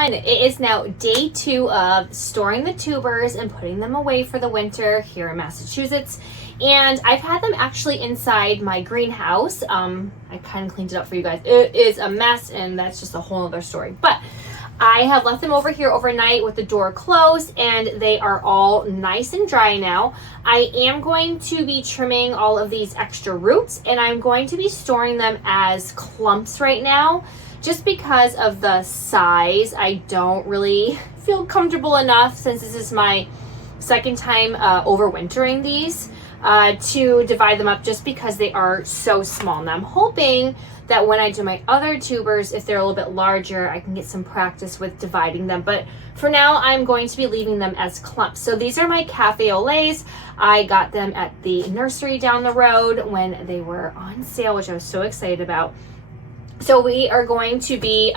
everyone. It is now day 2 of storing the tubers and putting them away for the winter here in Massachusetts. And I've had them actually inside my greenhouse. I kind of cleaned it up for you guys. It is a mess, and that's just a whole other story. But I have left them over here overnight with the door closed, and they are all nice and dry now. I am going to be trimming all of these extra roots, and I'm going to be storing them as clumps right now. Just because of the size, I don't really feel comfortable enough, since this is my second time overwintering these, to divide them up just because they are so small. Now I'm hoping that when I do my other tubers, if they're a little bit larger, I can get some practice with dividing them. But for now, I'm going to be leaving them as clumps. So these are my cafe au laits. I got them at the nursery down the road when they were on sale, which I was so excited about. So we are going to be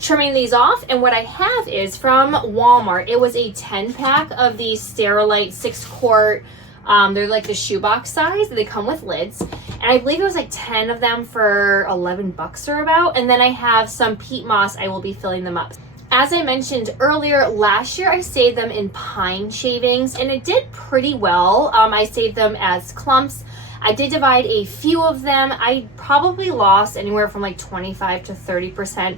trimming these off, and what I have is from Walmart. It was a 10-pack of these Sterilite 6-quart. They're like the shoebox size. They come with lids, and I believe it was like 10 of them for $11 or about. And then I have some peat moss. I will be filling them up. As I mentioned earlier, last year I saved them in pine shavings, and it did pretty well. I saved them as clumps. I did divide a few of them. I probably lost anywhere from like 25 to 30%.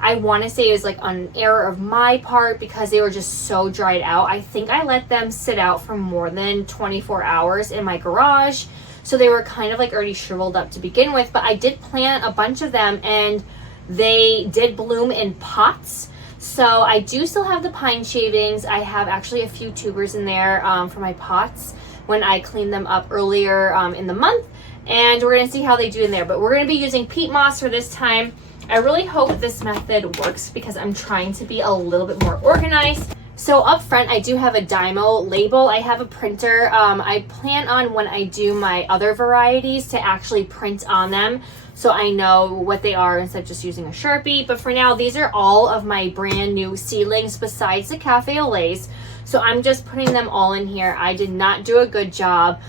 I want to say it was like an error of my part because they were just so dried out. I think I let them sit out for more than 24 hours in my garage. So they were kind of like already shriveled up to begin with. But I did plant a bunch of them, and they did bloom in pots. So I do still have the pine shavings. I have actually a few tubers in there for my pots when I cleaned them up earlier in the month, and we're going to see how they do in there. But we're going to be using peat moss for this time. I really hope this method works because I'm trying to be a little bit more organized. So up front, I do have a Dymo label. I have a printer. I plan on, when I do my other varieties, to actually print on them so I know what they are instead of just using a Sharpie. But for now, these are all of my brand new seedlings besides the cafe au laits. So I'm just putting them all in here. I did not do a good job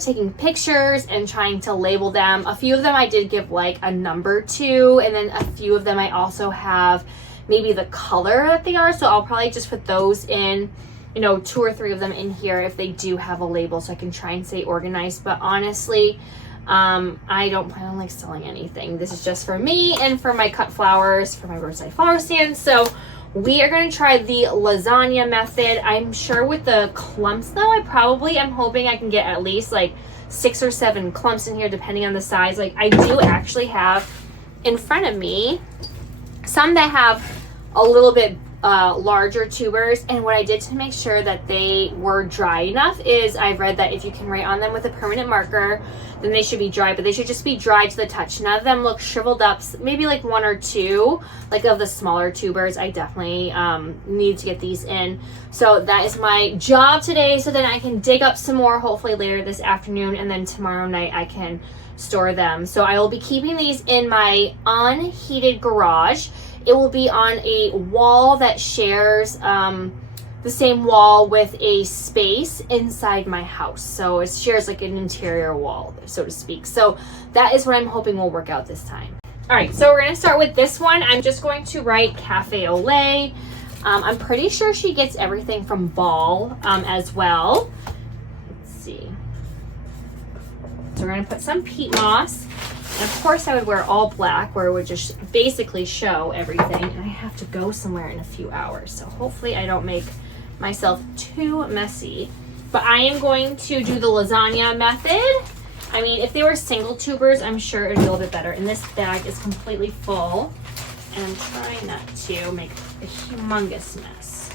taking pictures and trying to label them. A few of them I did give like a number to, and then a few of them I also have maybe the color that they are. So I'll probably just put those in, 2 or 3 of them in here if they do have a label, so I can try and stay organized. But honestly, I don't plan on like selling anything. This is just for me and for my cut flowers for my roadside flower stand. So we are going to try the lasagna method. I'm sure with the clumps though, I'm hoping I can get at least like 6 or 7 clumps in here depending on the size. Like I do actually have in front of me some that have a little bit larger tubers, and what I did to make sure that they were dry enough is I've read that if you can write on them with a permanent marker, then they should be dry, but they should just be dry to the touch. None of them look shriveled up. Maybe like 1 or 2 like of the smaller tubers. I definitely need to get these in. So that is my job today, so then I can dig up some more hopefully later this afternoon, and then tomorrow night I can store them. So I will be keeping these in my unheated garage. It will be on a wall that shares the same wall with a space inside my house. So it shares like an interior wall, so to speak. So that is what I'm hoping will work out this time. All right, so we're going to start with this one. I'm just going to write cafe au lait. I'm pretty sure she gets everything from Ball as well. Let's see. So we're going to put some peat moss. And of course I would wear all black, where it would just basically show everything. And I have to go somewhere in a few hours, so hopefully I don't make myself too messy. But I am going to do the lasagna method. I mean, if they were single tubers, I'm sure it would be a little bit better. And this bag is completely full, and I'm trying not to make a humongous mess.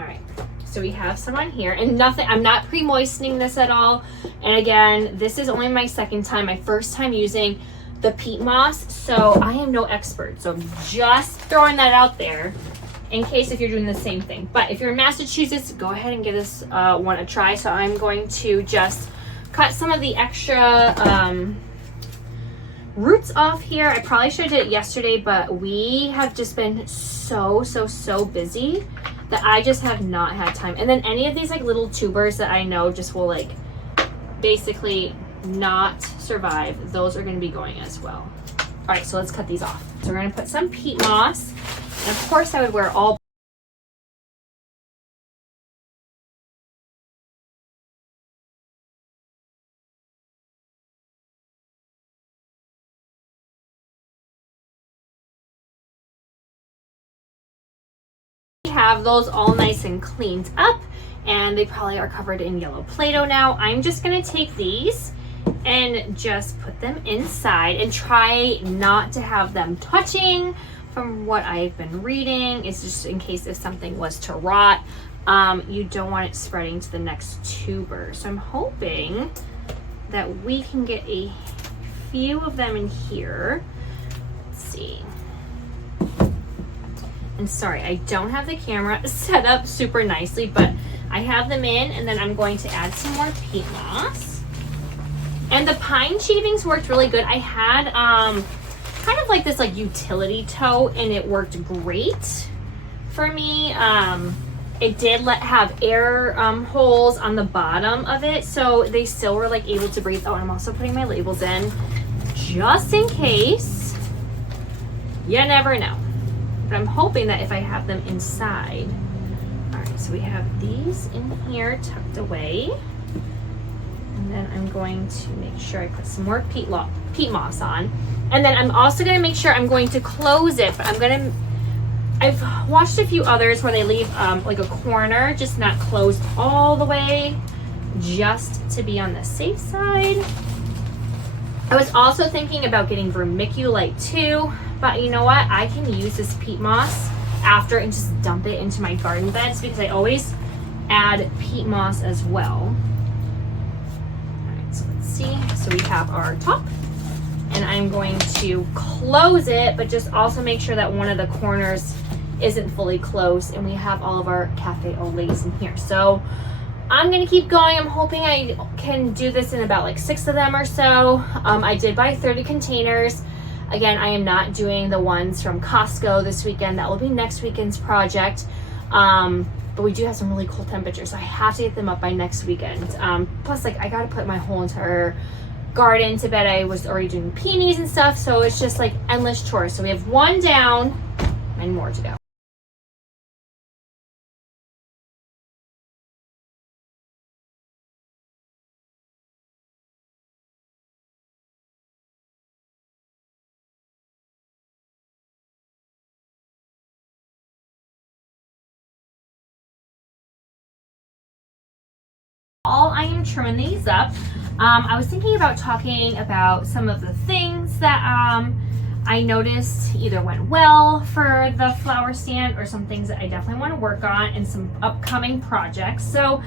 All right. So we have some on here, and nothing, I'm not pre-moistening this at all. And again, this is only my second time, my first time using the peat moss. So I am no expert. So I'm just throwing that out there in case if you're doing the same thing. But if you're in Massachusetts, go ahead and give this one a try. So I'm going to just cut some of the extra roots off here. I probably should have did it yesterday, but we have just been so busy that I just have not had time. And then any of these like little tubers that I know just will like basically not survive, those are going to be going as well. All right, so let's cut these off. So we're gonna put some peat moss. And of course I would wear all have those all nice and cleaned up, and they probably are covered in yellow Play-Doh now. I'm just gonna take these and just put them inside and try not to have them touching. From what I've been reading, it's just in case if something was to rot, you don't want it spreading to the next tuber. So I'm hoping that we can get a few of them in here. Let's see. And sorry, I don't have the camera set up super nicely, but I have them in, and then I'm going to add some more peat moss. And the pine shavings worked really good. I had kind of like this like utility tote, and it worked great for me. It did have air holes on the bottom of it, so they still were like able to breathe. Oh, and I'm also putting my labels in just in case. You never know. But I'm hoping that if I have them inside. All right, so we have these in here tucked away. And then I'm going to make sure I put some more peat moss on. And then I'm also gonna make sure I'm going to close it, but I've watched a few others where they leave like a corner, just not closed all the way, just to be on the safe side. I was also thinking about getting vermiculite too, but you know what? I can use this peat moss after and just dump it into my garden beds because I always add peat moss as well. All right, so let's see. So we have our top, and I'm going to close it, but just also make sure that one of the corners isn't fully closed, and we have all of our cafe au laits in here. So I'm gonna keep going. I'm hoping I can do this in about like 6 of them or so. I did buy 30 containers. Again, I am not doing the ones from Costco this weekend. That will be next weekend's project. But we do have some really cool temperatures, so I have to get them up by next weekend. Plus, like, I gotta put my whole entire garden to bed. I was already doing peonies and stuff, so it's just like endless chores. So we have 1 down and more to go. While I am trimming these up, I was thinking about talking about some of the things that I noticed either went well for the flower stand or some things that I definitely want to work on and some upcoming projects. So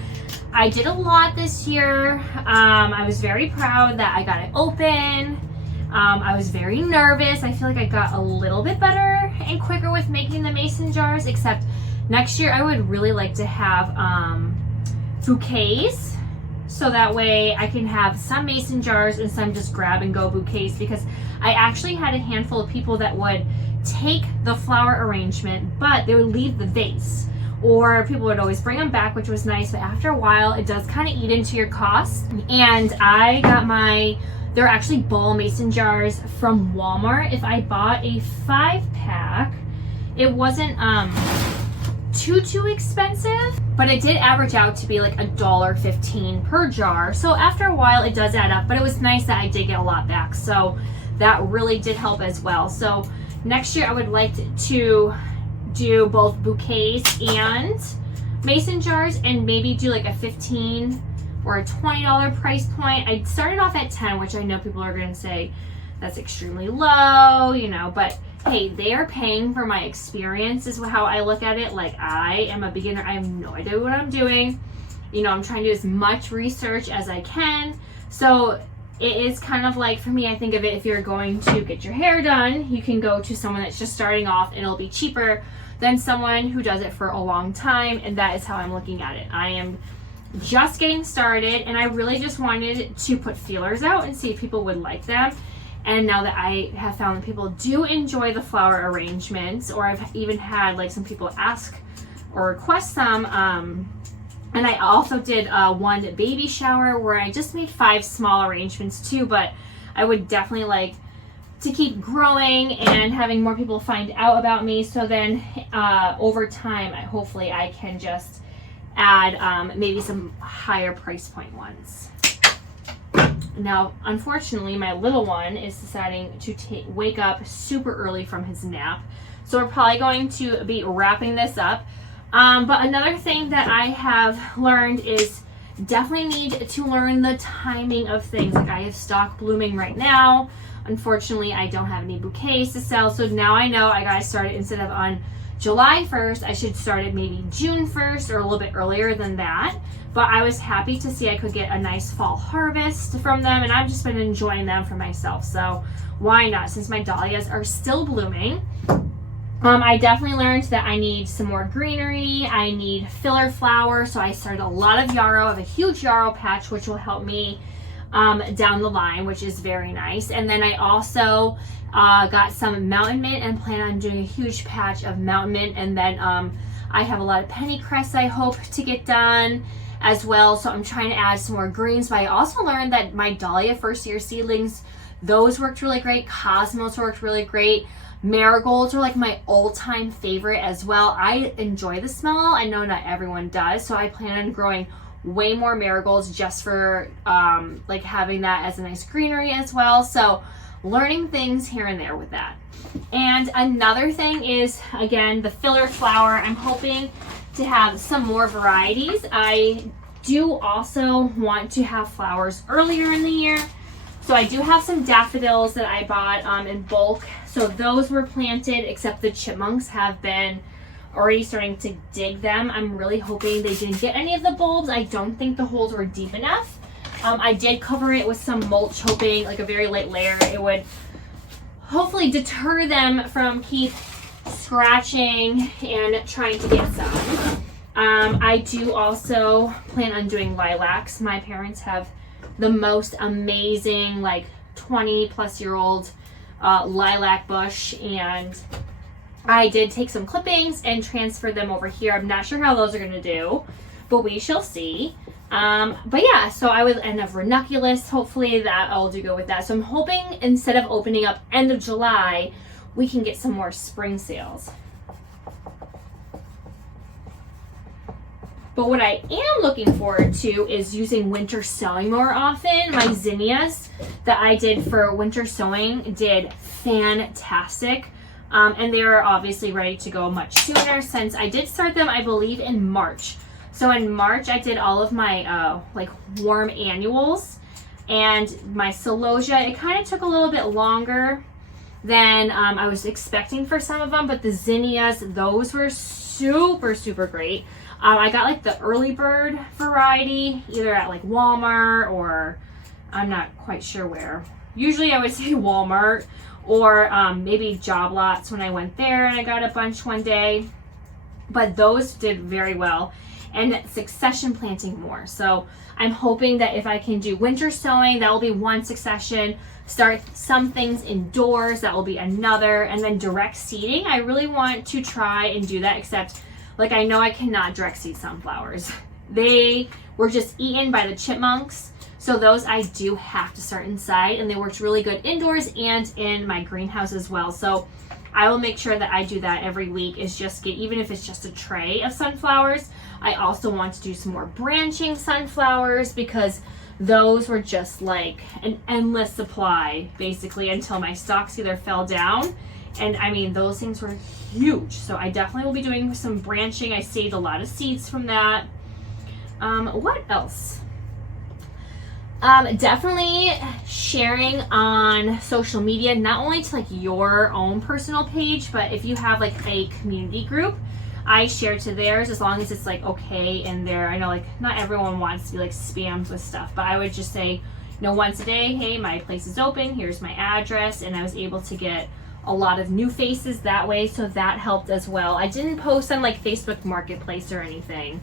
I did a lot this year. I was very proud that I got it open. I was very nervous. I feel like I got a little bit better and quicker with making the mason jars, except next year I would really like to have bouquets, so that way I can have some mason jars and some just grab and go bouquets, because I actually had a handful of people that would take the flower arrangement but they would leave the vase, or people would always bring them back, which was nice, but after a while it does kind of eat into your cost. And I got they're actually ball mason jars from Walmart. If I bought a 5-pack, it wasn't too expensive, but it did average out to be like $1.15 per jar. So after a while it does add up, but it was nice that I did get a lot back, so that really did help as well. So next year I would like to do both bouquets and mason jars, and maybe do like a $15 or a $20 price point. I started off at $10, which I know people are going to say that's extremely low, you know, but hey, they are paying for my experience is how I look at it. Like, I am a beginner. I have no idea what I'm doing. You know, I'm trying to do as much research as I can. So it is kind of like, for me, I think of it, if you're going to get your hair done, you can go to someone that's just starting off and it'll be cheaper than someone who does it for a long time. And that is how I'm looking at it. I am just getting started, and I really just wanted to put feelers out and see if people would like them. And now that I have found that people do enjoy the flower arrangements, or I've even had like some people ask or request some, and I also did one baby shower where I just made 5 small arrangements too, but I would definitely like to keep growing and having more people find out about me. So then over time, hopefully I can just add maybe some higher price point ones. Now, unfortunately, my little one is deciding to wake up super early from his nap. So we're probably going to be wrapping this up. But another thing that I have learned is definitely need to learn the timing of things. Like I have stock blooming right now. Unfortunately, I don't have any bouquets to sell. So now I know I gotta start it instead of on July 1st, I should start it maybe June 1st or a little bit earlier than that. But I was happy to see I could get a nice fall harvest from them, and I've just been enjoying them for myself. So why not, since my dahlias are still blooming. I definitely learned that I need some more greenery. I need filler flower. So I started a lot of yarrow. I have a huge yarrow patch, which will help me down the line, which is very nice. And then I also got some mountain mint and plan on doing a huge patch of mountain mint. And then I have a lot of pennycress I hope to get done as well. So I'm trying to add some more greens. But I also learned that my dahlia first year seedlings, those worked really great. Cosmos worked really great. Marigolds are like my all-time favorite as well. I enjoy the smell. I know not everyone does. So I plan on growing way more marigolds just for like having that as a nice greenery as well. So learning things here and there with that. And another thing is, again, the filler flower. I'm hoping to have some more varieties. I do also want to have flowers earlier in the year. So I do have some daffodils that I bought in bulk. So those were planted, except the chipmunks have been already starting to dig them. I'm really hoping they didn't get any of the bulbs. I don't think the holes were deep enough. I did cover it with some mulch, hoping like a very light layer. It would hopefully deter them from keep scratching and trying to get some. I do also plan on doing lilacs. My parents have the most amazing like 20-plus-year-old lilac bush, and I did take some clippings and transfer them over here. I'm not sure how those are going to do, but we shall see. But yeah, so I would end up ranunculus. Hopefully that I'll do go with that. So I'm hoping instead of opening up end of July, we can get some more spring sales. But what I am looking forward to is using winter sowing more often. My zinnias that I did for winter sowing did fantastic. And they're obviously ready to go much sooner since I did start them, I believe, in March. So in March, I did all of my like warm annuals, and my celosia, it kind of took a little bit longer than I was expecting for some of them, but the zinnias, those were super, super great. I got like the early bird variety, either at like Walmart or I'm not quite sure where. Usually I would say Walmart or maybe Job Lots when I went there and I got a bunch one day. But those did very well, and succession planting more. So I'm hoping that if I can do winter sowing, that will be one succession. Start some things indoors, that will be another. And then direct seeding, I really want to try and do that, except like I know I cannot direct seed sunflowers. They were just eaten by the chipmunks. So those I do have to start inside, and they worked really good indoors and in my greenhouse as well. So I will make sure that I do that every week, is just get, even if it's just a tray of sunflowers. I also want to do some more branching sunflowers because those were just like an endless supply basically until my stalks either fell down. And I mean, those things were huge. So I definitely will be doing some branching. I saved a lot of seeds from that. What else? Definitely sharing on social media, not only to like your own personal page, but if you have like a community group, I share to theirs as long as it's like okay in there. I know like not everyone wants to be like spammed with stuff, but I would just say, you know, once a day, hey, my place is open, here's my address, and I was able to get a lot of new faces that way, so that helped as well. I didn't post on like Facebook Marketplace or anything.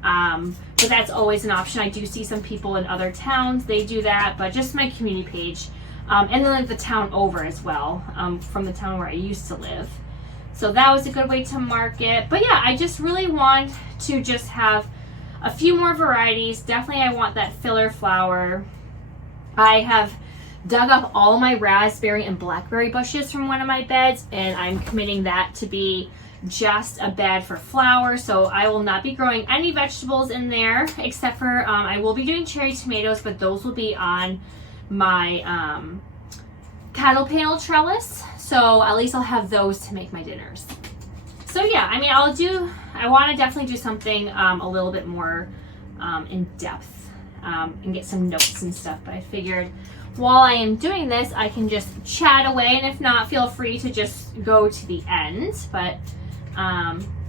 But that's always an option. I do see some people in other towns, they do that, but just my community page. And then like the town over as well, from the town where I used to live. So that was a good way to market. But yeah, I just really want to just have a few more varieties. Definitely I want that filler flower. I have dug up all my raspberry and blackberry bushes from one of my beds, and I'm committing that to be just a bed for flowers. So I will not be growing any vegetables in there, except for I will be doing cherry tomatoes, but those will be on my cattle panel trellis. So at least I'll have those to make my dinners. So yeah, I mean, I want to definitely do something a little bit more in depth and get some notes and stuff. But I figured while I am doing this, I can just chat away, and if not, feel free to just go to the end. But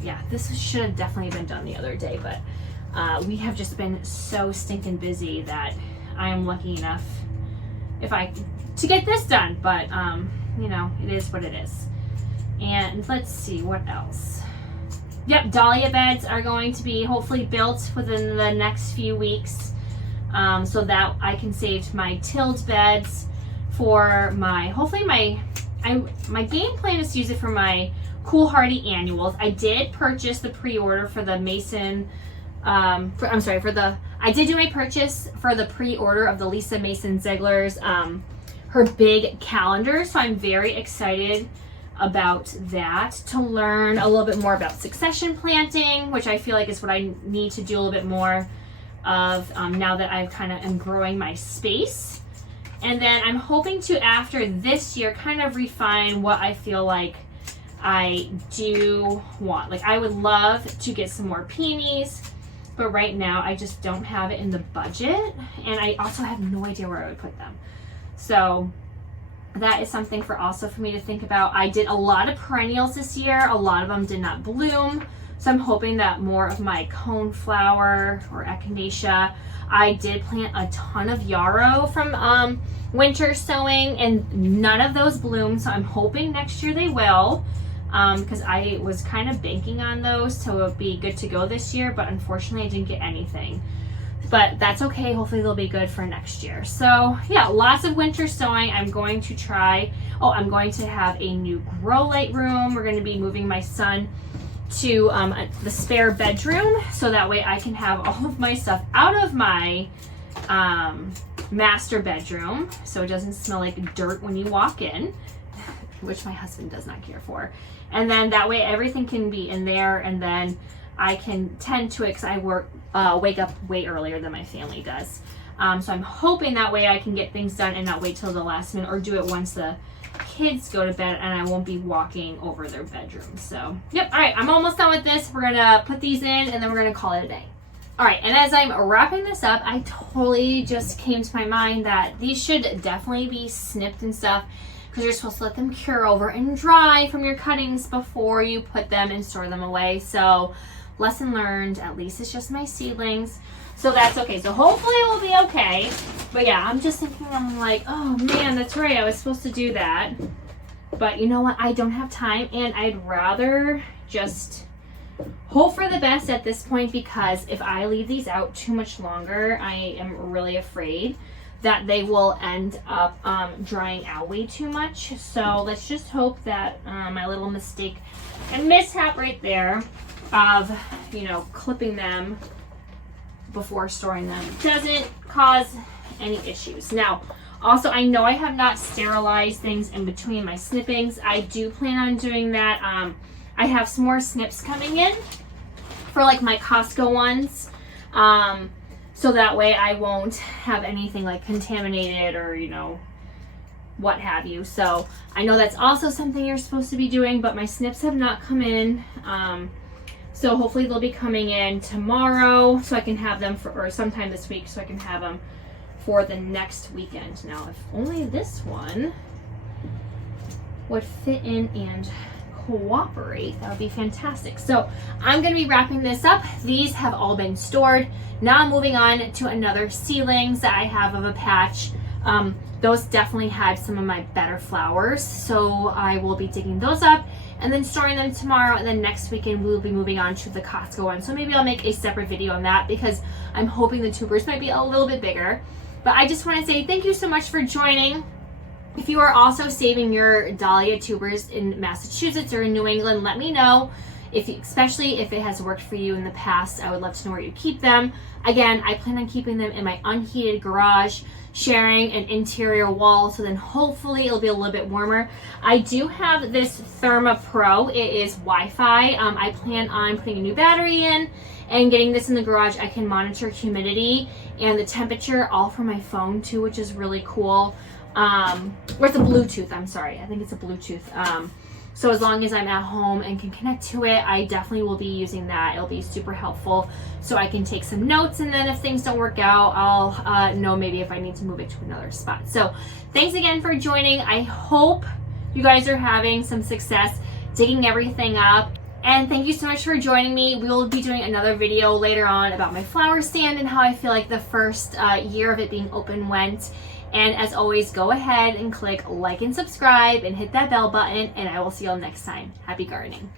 yeah, this should have definitely been done the other day, but we have just been so stinking busy that I am lucky enough to get this done. But you know, it is what it is. And let's see what else. Yep, Dahlia beds are going to be hopefully built within the next few weeks, so that I can save my tilled beds for my my game plan is to use it for my Cool Hardy annuals. I did purchase the pre-order for the Mason. I did do my purchase for the pre-order of the Lisa Mason Ziegler's her big calendar. So I'm very excited about that, to learn a little bit more about succession planting, which I feel like is what I need to do a little bit more of now that I kind of am growing my space. And then I'm hoping to, after this year, kind of refine what I feel like I do want. Like, I would love to get some more peonies, but right now I just don't have it in the budget, and I also have no idea where I would put them. So that is something for me to think about. I did a lot of perennials this year. A lot of them did not bloom, so I'm hoping that more of my coneflower or echinacea. I did plant a ton of yarrow from winter sowing, and none of those bloomed, so I'm hoping next year they will, because I was kind of banking on those to be good to go this year, but unfortunately I didn't get anything. But that's okay, hopefully they'll be good for next year. So yeah, lots of winter sowing. I'm going to have a new grow light room. We're going to be moving my son to the spare bedroom, so that way I can have all of my stuff out of my master bedroom, so it doesn't smell like dirt when you walk in, which my husband does not care for. And then that way everything can be in there, and then I can tend to it because I wake up way earlier than my family does. So I'm hoping that way I can get things done and not wait till the last minute, or do it once the kids go to bed and I won't be walking over their bedrooms. So yep, all right, I'm almost done with this. We're gonna put these in and then we're gonna call it a day. All right, and as I'm wrapping this up, I totally just came to my mind that these should definitely be snipped and stuff, because you're supposed to let them cure over and dry from your cuttings before you put them and store them away. So lesson learned, at least it's just my seedlings, so that's okay. So hopefully it will be okay. But yeah, I'm just thinking, I'm like, oh man, that's right, I was supposed to do that, but you know what, I don't have time, and I'd rather just hope for the best at this point, because if I leave these out too much longer, I am really afraid that they will end up drying out way too much. So let's just hope that my little mistake and mishap right there of, you know, clipping them before storing them doesn't cause any issues. Now, also, I know I have not sterilized things in between my snippings. I do plan on doing that. I have some more snips coming in for like my Costco ones. So that way I won't have anything like contaminated or, you know, what have you. So I know that's also something you're supposed to be doing, but my snips have not come in. So hopefully they'll be coming in tomorrow, so I can have them or sometime this week, so I can have them for the next weekend. Now, if only this one would fit in and cooperate, that would be fantastic. So I'm going to be wrapping this up. These have all been stored. Now I'm moving on to another seedlings that I have of a patch. Those definitely had some of my better flowers, so I will be digging those up and then storing them tomorrow, and then next weekend we'll be moving on to the Costco one. So maybe I'll make a separate video on that, because I'm hoping the tubers might be a little bit bigger. But I just want to say thank you so much for joining. If you are also saving your Dahlia tubers in Massachusetts or in New England, let me know. especially if it has worked for you in the past. I would love to know where you keep them. Again, I plan on keeping them in my unheated garage, sharing an interior wall, so then hopefully it'll be a little bit warmer. I do have this Therma Pro. It is Wi-Fi. I plan on putting a new battery in and getting this in the garage. I can monitor humidity and the temperature all from my phone too, which is really cool. Or it's a Bluetooth, I'm sorry. I think it's a Bluetooth. So as long as I'm at home and can connect to it, I definitely will be using that. It'll be super helpful so I can take some notes, and then if things don't work out, I'll know maybe if I need to move it to another spot. So thanks again for joining. I hope you guys are having some success digging everything up. And thank you so much for joining me. We will be doing another video later on about my flower stand and how I feel like the first year of it being open went. And as always, go ahead and click like and subscribe and hit that bell button, and I will see you all next time. Happy gardening.